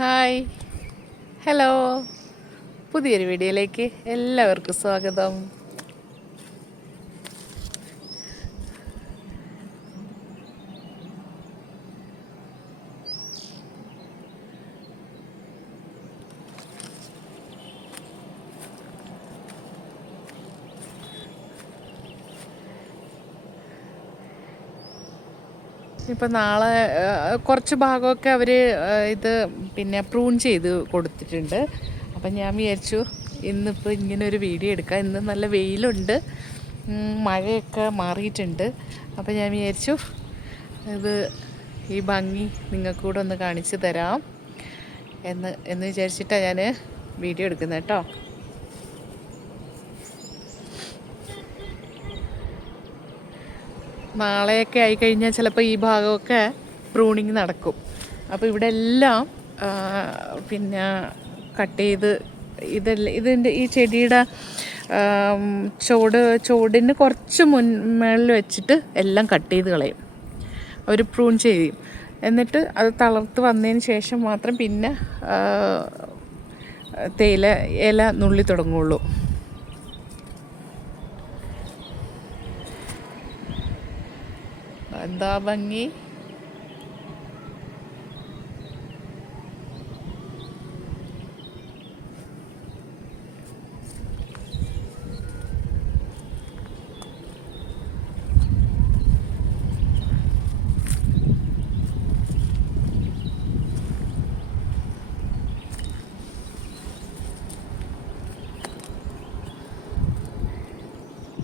Hi, hello, പുതിയൊരു വീഡിയോയിലേക്ക് എല്ലാവർക്കും സ്വാഗതം. ഇപ്പം നാളെ കുറച്ച് ഭാഗമൊക്കെ അവർ ഇത് പ്രൂൺ ചെയ്ത് കൊടുത്തിട്ടുണ്ട്. അപ്പം ഞാൻ വിചാരിച്ചു ഇന്നിപ്പോൾ ഇങ്ങനൊരു വീഡിയോ എടുക്കാം. ഇന്ന് നല്ല വെയിലുണ്ട്, മഴയൊക്കെ മാറിയിട്ടുണ്ട്. അപ്പം ഞാൻ വിചാരിച്ചു ഇത് ഈ ഭംഗി നിങ്ങൾക്ക് കൂടെ ഒന്ന് കാണിച്ചു തരാം എന്ന് വിചാരിച്ചിട്ടാണ് ഞാൻ വീഡിയോ എടുക്കുന്നത് കേട്ടോ. നാളെയൊക്കെ ആയിക്കഴിഞ്ഞാൽ ചിലപ്പോൾ ഈ ഭാഗമൊക്കെ പ്രൂണിങ് നടക്കും. അപ്പോൾ ഇവിടെ എല്ലാം കട്ട് ചെയ്ത് ഇതിൻ്റെ ഈ ചെടിയുടെ ചോടിന് കുറച്ച് മുകളിൽ വെച്ചിട്ട് എല്ലാം കട്ട് ചെയ്ത് കളയും. അവർ പ്രൂൺ ചെയ്യും. എന്നിട്ട് അത് തളർത്ത് വന്നതിന് ശേഷം മാത്രം പിന്നെ ഇല നുള്ളി തുടങ്ങുള്ളൂ. എന്താ ഭംഗി!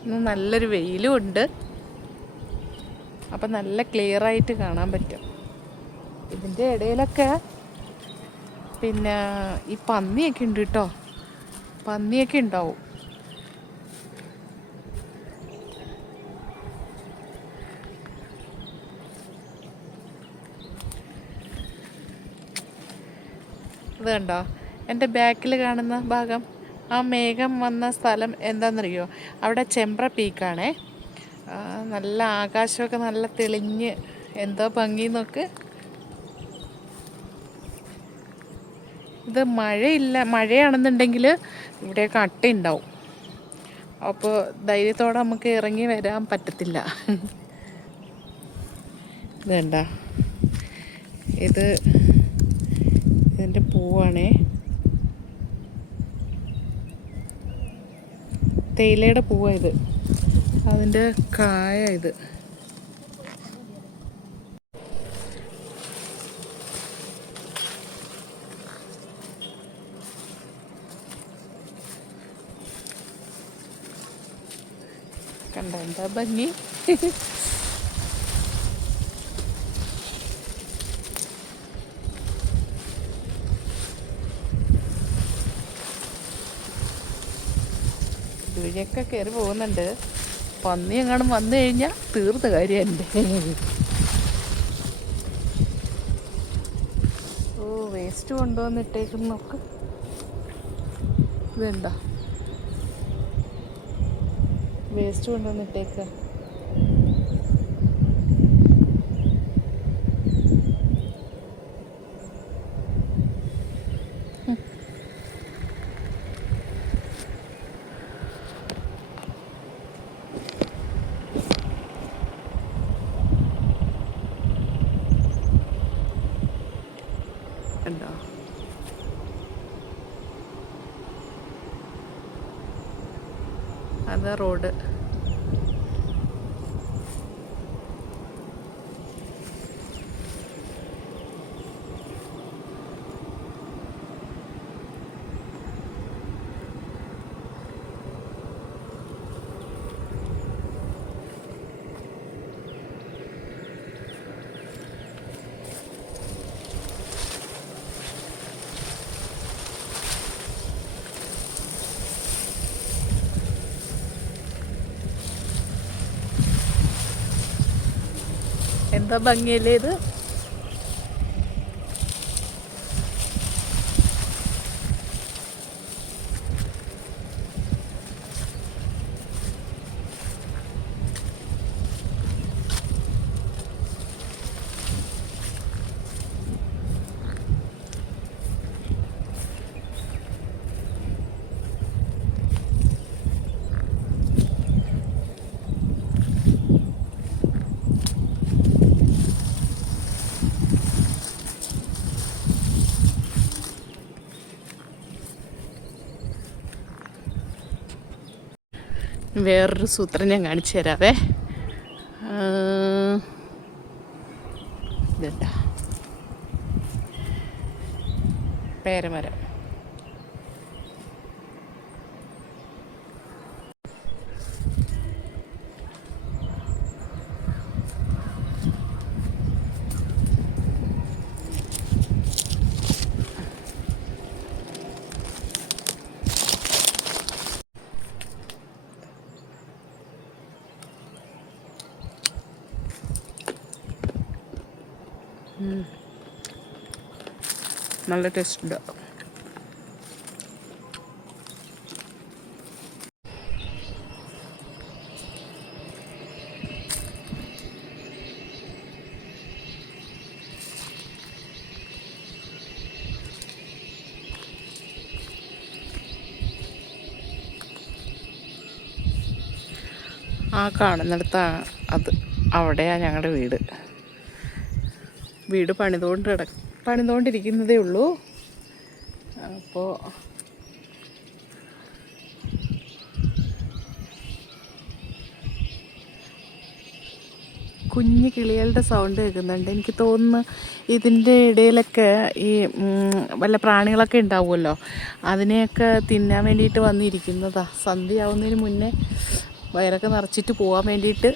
ഇന്ന് നല്ലൊരു വെയിലും ഉണ്ട്. അപ്പം നല്ല ക്ലിയറായിട്ട് കാണാൻ പറ്റും. ഇതിൻ്റെ ഇടയിലൊക്കെ ഈ പന്നിയൊക്കെ ഉണ്ട് കേട്ടോ. പന്നിയൊക്കെ ഉണ്ടാവും. ഇത് കണ്ടോ, എൻ്റെ ബാക്കിൽ കാണുന്ന ഭാഗം, ആ മേഘം വന്ന സ്ഥലം എന്താണെന്നറിയോ? അവിടെ ചെമ്പ്ര പീക്കാണേ. നല്ല ആകാശമൊക്കെ നല്ല തെളിഞ്ഞ് എന്തോ ഭംഗി നോക്ക്. ഇത് മഴയാണെന്നുണ്ടെങ്കിൽ ഇവിടെയൊക്കെ അട്ടയുണ്ടാവും. അപ്പോൾ ധൈര്യത്തോടെ നമുക്ക് ഇറങ്ങി വരാൻ പറ്റത്തില്ല. ഇത് കണ്ട, ഇതിൻ്റെ പൂവാണേ. തേയിലയുടെ പൂവാണ് ഇത്. അതിൻ്റെ കായ ഇത്. കണ്ട എന്താ ഭംഗി! ഇതുവഴിയൊക്കെ കയറി പോകുന്നുണ്ട്. പന്നി എങ്ങാനും വന്നു കഴിഞ്ഞാൽ തീർത്ത കാര്യം എൻ്റെ. വേസ്റ്റ് കൊണ്ടുവന്നിട്ടേക്കും നോക്ക്. ഇതെന്താ വേസ്റ്റ് കൊണ്ടുവന്നിട്ടേക്ക. ഉണ്ടോ? അത് റോഡ്. എന്താ ഭംഗിയല്ലേ ഇത്! വേറൊരു സൂത്രം ഞാൻ കാണിച്ചു തരാവേ. ഇതെന്താ പേരമരം. നല്ല ടേസ്റ്റ് ഉണ്ട്. ആ കാണുന്നിടത്താണ് അത്, അവിടെയാണ് ഞങ്ങളുടെ വീട് പണിതുകൊണ്ടിരിക്കുന്നതേ ഉള്ളൂ. അപ്പോൾ കുഞ്ഞു കിളികളുടെ സൗണ്ട് കേൾക്കുന്നുണ്ട്. എനിക്ക് തോന്നുന്നു ഇതിൻ്റെ ഇടയിലൊക്കെ ഈ വല്ല പ്രാണികളൊക്കെ ഉണ്ടാവുമല്ലോ, അതിനെയൊക്കെ തിന്നാൻ വേണ്ടിയിട്ട് വന്നിരിക്കുന്നതാണ്. സന്ധ്യയാവുന്നതിന് മുന്നേ വയറൊക്കെ നിറച്ചിട്ട് പോകാൻ വേണ്ടിയിട്ട്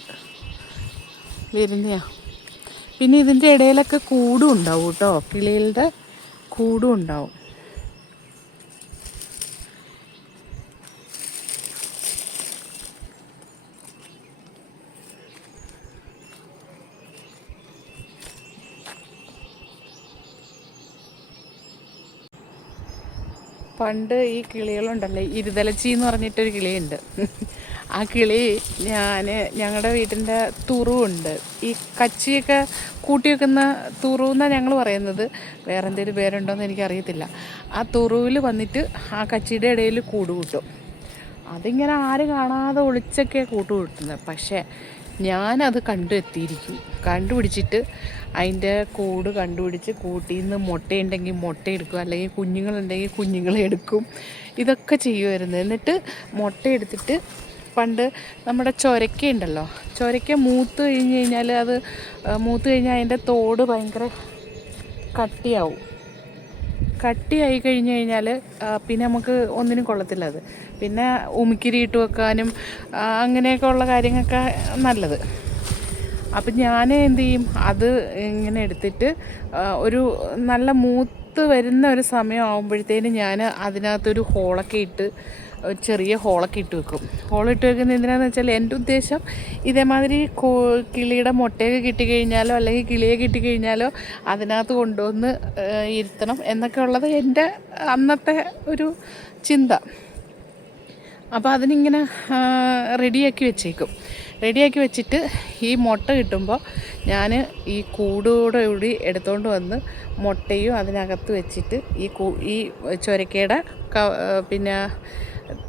വരുന്നതാണ്. പിന്നെ ഇതിൻ്റെ ഇടയിലൊക്കെ കൂടും ഉണ്ടാവും കേട്ടോ, കിളികളുടെ കൂടും ഉണ്ടാവും. പണ്ട് ഈ കിളികളുണ്ടല്ലോ, ഇരുതലച്ചി എന്ന് പറഞ്ഞിട്ടൊരു കിളിയുണ്ട്. ആ കിളി ഞങ്ങളുടെ വീട്ടിൻ്റെ തുറുവുണ്ട്, ഈ കച്ചിയൊക്കെ കൂട്ടി വെക്കുന്ന തുറുവെന്നാണ് ഞങ്ങൾ പറയുന്നത്, വേറെ എന്തെങ്കിലും പേരുണ്ടോയെന്ന് എനിക്കറിയത്തില്ല. ആ തുറുവിൽ വന്നിട്ട് ആ കച്ചിയുടെ ഇടയിൽ കൂട് കൂട്ടും. അതിങ്ങനെ ആര് കാണാതെ ഒളിച്ചൊക്കെ കൂട്ട് കൂട്ടുന്നത്. പക്ഷേ ഞാനത് കണ്ടുപിടിച്ചിട്ട് അതിൻ്റെ കൂട് കണ്ടുപിടിച്ച് കൂട്ടിൽ നിന്ന് മുട്ടയുണ്ടെങ്കിൽ മുട്ട എടുക്കും, അല്ലെങ്കിൽ കുഞ്ഞുങ്ങളുണ്ടെങ്കിൽ കുഞ്ഞുങ്ങളെ എടുക്കും. ഇതൊക്കെ ചെയ്യുമായിരുന്നു. എന്നിട്ട് മുട്ട എടുത്തിട്ട് പണ്ട് നമ്മുടെ ചൊരക്ക ഉണ്ടല്ലോ, ചൊരക്ക മൂത്ത് കഴിഞ്ഞാൽ അതിൻ്റെ തോട് ഭയങ്കര കട്ടിയായി കഴിഞ്ഞാൽ പിന്നെ നമുക്ക് ഒന്നിനും കൊള്ളത്തില്ല. അത് പിന്നെ ഉമിക്കിരി ഇട്ട് വെക്കാനും അങ്ങനെയൊക്കെ ഉള്ള കാര്യങ്ങളൊക്കെ നല്ലത്. അപ്പം ഞാൻ എന്ത് ചെയ്യും, അത് ഇങ്ങനെ എടുത്തിട്ട് ഒരു നല്ല മൂത്ത് വരുന്ന ഒരു സമയം ആകുമ്പോഴത്തേനും ഞാൻ അതിനകത്തൊരു ചെറിയ ഹോളൊക്കെ ഇട്ട് വെക്കും. ഹോളിട്ട് വെക്കുന്നത് എന്തിനാണെന്ന് വെച്ചാൽ, എൻ്റെ ഉദ്ദേശം ഇതേമാതിരി കിളിയുടെ മുട്ടയൊക്കെ കിട്ടിക്കഴിഞ്ഞാലോ അല്ലെങ്കിൽ കിളിയെ കിട്ടിക്കഴിഞ്ഞാലോ അതിനകത്ത് കൊണ്ടുവന്ന് ഇരുത്തണം എന്നൊക്കെ ഉള്ളത് എൻ്റെ അന്നത്തെ ഒരു ചിന്ത. അപ്പോൾ അതിനിങ്ങനെ റെഡിയാക്കി വെച്ചിട്ട് ഈ മുട്ട കിട്ടുമ്പോൾ ഞാൻ ഈ കൂടി എടുത്തുകൊണ്ട് വന്ന് മുട്ടയും അതിനകത്ത് വെച്ചിട്ട് ഈ ചൊരക്കയുടെ പിന്നെ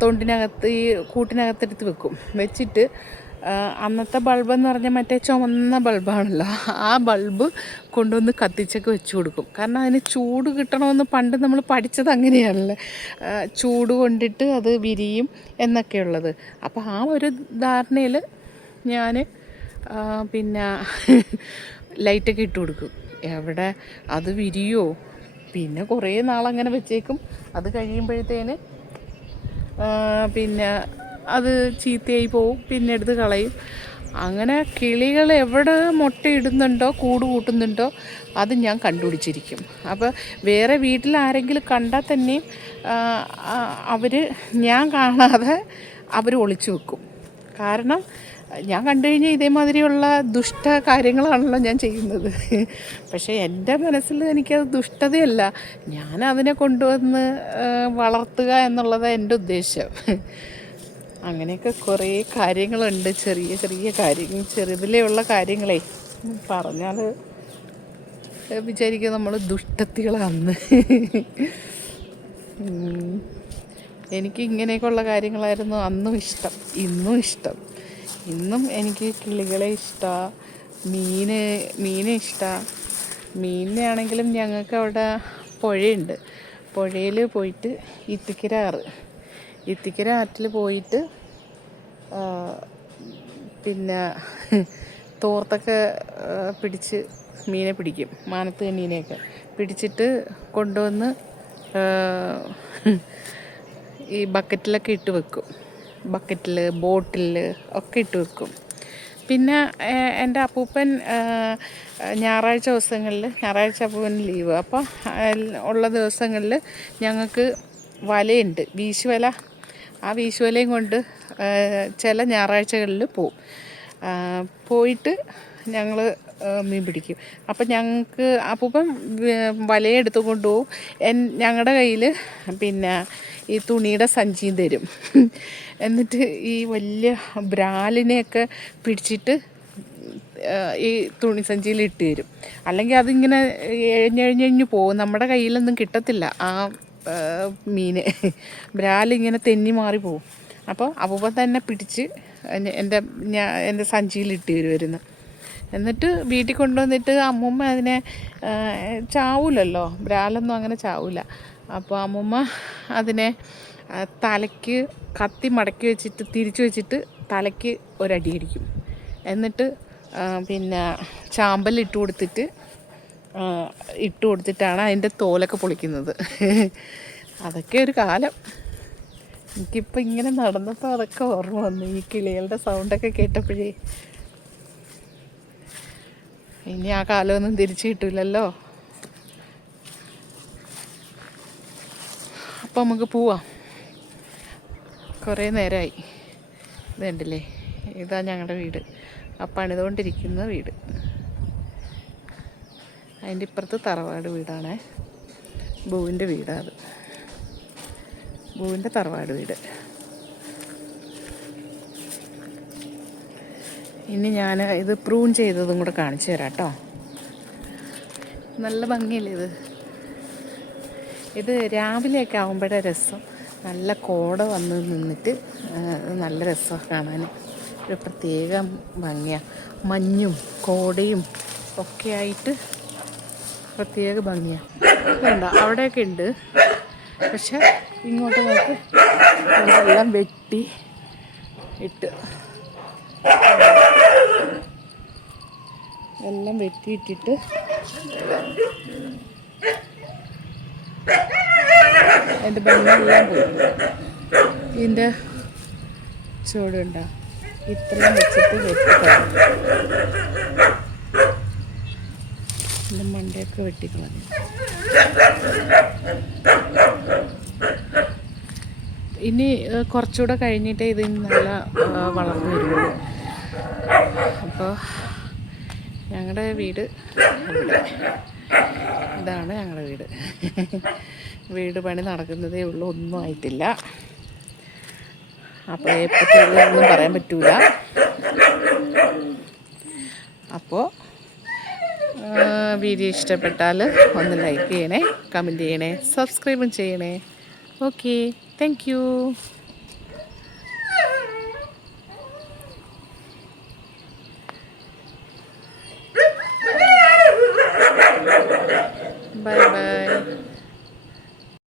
തൊണ്ടിനകത്ത് ഈ കൂട്ടിനകത്തെടുത്ത് വെച്ചിട്ട് അന്നത്തെ ബൾബെന്ന് പറഞ്ഞാൽ മറ്റേ ചുമന്ന ബൾബാണല്ലോ, ആ ബൾബ് കൊണ്ടുവന്ന് കത്തിച്ചൊക്കെ വെച്ച് കൊടുക്കും. കാരണം അതിന് ചൂട് കിട്ടണമെന്ന് പണ്ട് നമ്മൾ പഠിച്ചത് അങ്ങനെയാണല്ലോ, ചൂട് കൊണ്ടിട്ട് അത് വിരിയും എന്നൊക്കെയുള്ളത്. അപ്പോൾ ആ ഒരു ധാരണയിൽ ഞാൻ പിന്നെ ലൈറ്റൊക്കെ ഇട്ട് കൊടുക്കും. എവിടെ അത് വിരിയോ, പിന്നെ കുറേ നാളങ്ങനെ വെച്ചേക്കും. അത് കഴിയുമ്പോഴത്തേന് പിന്നെ അത് ചീത്തയായി പോവും, പിന്നെ എടുത്ത് കളയും. അങ്ങനെ കിളികൾ എവിടെ മുട്ടയിടുന്നുണ്ടോ കൂട് കൂട്ടുന്നുണ്ടോ അത് ഞാൻ കണ്ടുപിടിച്ചിരിക്കും. അപ്പോൾ വേറെ വീട്ടിൽ ആരെങ്കിലും കണ്ടാൽ തന്നെയും ഞാൻ കാണാതെ അവർ ഒളിച്ചു വെക്കും. കാരണം ഞാൻ കണ്ടു കഴിഞ്ഞാൽ ഇതേമാതിരിയുള്ള ദുഷ്ട കാര്യങ്ങളാണല്ലോ ഞാൻ ചെയ്യുന്നത്. പക്ഷേ എൻ്റെ മനസ്സിൽ എനിക്കത് ദുഷ്ടതയല്ല, ഞാൻ അതിനെ കൊണ്ടുവന്ന് വളർത്തുക എന്നുള്ളതാണ് എൻ്റെ ഉദ്ദേശം. അങ്ങനെയൊക്കെ കുറേ കാര്യങ്ങളുണ്ട്, ചെറിയ ചെറിയ കാര്യങ്ങൾ, ചെറുതിലുള്ള കാര്യങ്ങളെ പറഞ്ഞാൽ വിചാരിക്കുക നമ്മൾ ദുഷ്ടത്തികളാണെന്ന്. എനിക്ക് ഇങ്ങനെയൊക്കെയുള്ള കാര്യങ്ങളായിരുന്നു അന്നും ഇഷ്ടം, ഇന്നും എനിക്ക് കിളികളെ ഇഷ്ടമാണ്, മീനെ ഇഷ്ടമാണ്. മീനിനെ ആണെങ്കിലും ഞങ്ങൾക്ക് അവിടെ പുഴയുണ്ട്, പുഴയിൽ പോയിട്ട് ഇത്തിക്കര ആറ്റിൽ പോയിട്ട് പിന്നെ തോർത്തൊക്കെ പിടിച്ച് മീനെ പിടിക്കും, മാനത്ത് മീനെയൊക്കെ പിടിച്ചിട്ട് കൊണ്ടുവന്ന് ഈ ബക്കറ്റിലൊക്കെ ഇട്ട് വെക്കും. ബക്കറ്റിൽ, ബോട്ടിൽ ഒക്കെ ഇട്ട് വെക്കും. പിന്നെ എൻ്റെ അപ്പൂപ്പൻ ഞായറാഴ്ച അപ്പൂപ്പൻ ലീവ്. അപ്പോൾ ഉള്ള ദിവസങ്ങളിൽ ഞങ്ങൾക്ക് വലയുണ്ട്, വീശുവല. ആ വീശുവലയും കൊണ്ട് ചില ഞായറാഴ്ചകളിൽ പോയിട്ട് ഞങ്ങൾ മീൻ പിടിക്കും. അപ്പം ഞങ്ങൾക്ക് അപ്പൂപ്പൻ വലയെടുത്ത് കൊണ്ടുപോകും. ഞങ്ങളുടെ കയ്യിൽ പിന്നെ ഈ തുണിയുടെ സഞ്ചിയും തരും. എന്നിട്ട് ഈ വലിയ ബ്രാലിനെയൊക്കെ പിടിച്ചിട്ട് ഈ തുണി സഞ്ചിയിൽ ഇട്ട് തരും. അല്ലെങ്കിൽ അതിങ്ങനെ എഴഞ്ഞെഴഞ്ഞ് പോകും, നമ്മുടെ കയ്യിലൊന്നും കിട്ടത്തില്ല ആ ബ്രാലിങ്ങനെ തെന്നി മാറി പോവും. അപ്പോൾ അപ്പൂപ്പൻ തന്നെ പിടിച്ച് എൻ്റെ സഞ്ചിയിൽ ഇട്ട് തരുമായിരുന്നു. എന്നിട്ട് വീട്ടിൽ കൊണ്ടുവന്നിട്ട് അമ്മൂമ്മ അതിനെ ചാവൂലല്ലോ, ബ്രാലൊന്നും അങ്ങനെ ചാവില്ല. അപ്പോൾ അമ്മൂമ്മ അതിനെ തലയ്ക്ക് കത്തി മടക്കി വെച്ചിട്ട് തിരിച്ചു വെച്ചിട്ട് തലയ്ക്ക് ഒരടി അടിക്കും. എന്നിട്ട് പിന്നെ ചാമ്പൽ ഇട്ട് കൊടുത്തിട്ടാണ് അതിൻ്റെ തോലൊക്കെ പൊളിക്കുന്നത്. അതൊക്കെ ഒരു കാലം. എനിക്കിപ്പോൾ ഇങ്ങനെ നടന്നപ്പോൾ അതൊക്കെ ഓർമ്മ വന്നു, ഈ കിളികളുടെ സൗണ്ടൊക്കെ കേട്ടപ്പോഴേ. ഇനി ആ കാലമൊന്നും തിരിച്ചു കിട്ടില്ലല്ലോ. അപ്പോൾ നമുക്ക് പോവാം. കുറേ നേരമായി. ഇത് കണ്ടില്ലേ, ഇതാ ഞങ്ങളുടെ വീട്, ആ പണിതുകൊണ്ടിരിക്കുന്ന വീട്. അതിൻ്റെ ഇപ്പുറത്ത് തറവാട് വീടാണേ, ബുവിൻ്റെ വീടാണ് അത്, ബുവിൻ്റെ തറവാട് വീട്. ഇനി ഞാൻ ഇത് പ്രൂൺ ചെയ്തതും കൂടെ കാണിച്ചു തരാം കേട്ടോ. നല്ല ഭംഗിയില്ലേ ഇത് രാവിലെയൊക്കെ ആകുമ്പോഴേ രസം. നല്ല കോട വന്ന് നിന്നിട്ട് നല്ല രസമാണ് കാണാൻ, ഒരു പ്രത്യേക ഭംഗിയാണ്. മഞ്ഞും കോടയും ഒക്കെ ആയിട്ട് പ്രത്യേക ഭംഗിയാണ്. വേണ്ട അവിടെയൊക്കെ ഉണ്ട്, പക്ഷെ ഇങ്ങോട്ട് നോക്ക്, എല്ലാം വെട്ടി ഇട്ട് എല്ലാം വെട്ടിയിട്ടിട്ട് എൻ്റെ ഭംഗിയെല്ലാം പോയി. ഇതിൻ്റെ ചുവടുണ്ടോ, ഇത്രയും വെച്ചിട്ട് വെട്ടിക്കളഞ്ഞു, എൻ്റെ മണ്ടയൊക്കെ വെട്ടിക്കളഞ്ഞു. ഇനി കുറച്ചുകൂടെ കഴിഞ്ഞിട്ടേ ഇത് നല്ല വളർന്നു വരുള്ളൂ. അപ്പോൾ ഞങ്ങളുടെ വീട് ഇവിടെ, ഇതാണ് ഞങ്ങളുടെ വീട്. വീട് പണി നടക്കുന്നതേ ഉള്ളൂ, ഒന്നും ആയിട്ടില്ല. അപ്പോൾ എപ്പോഴൊന്നും പറയാൻ പറ്റൂല. അപ്പോൾ വീഡിയോ ഇഷ്ടപ്പെട്ടാൽ ഒന്ന് ലൈക്ക് ചെയ്യണേ, കമൻറ്റ് ചെയ്യണേ, സബ്സ്ക്രൈബും ചെയ്യണേ. Okay, thank you.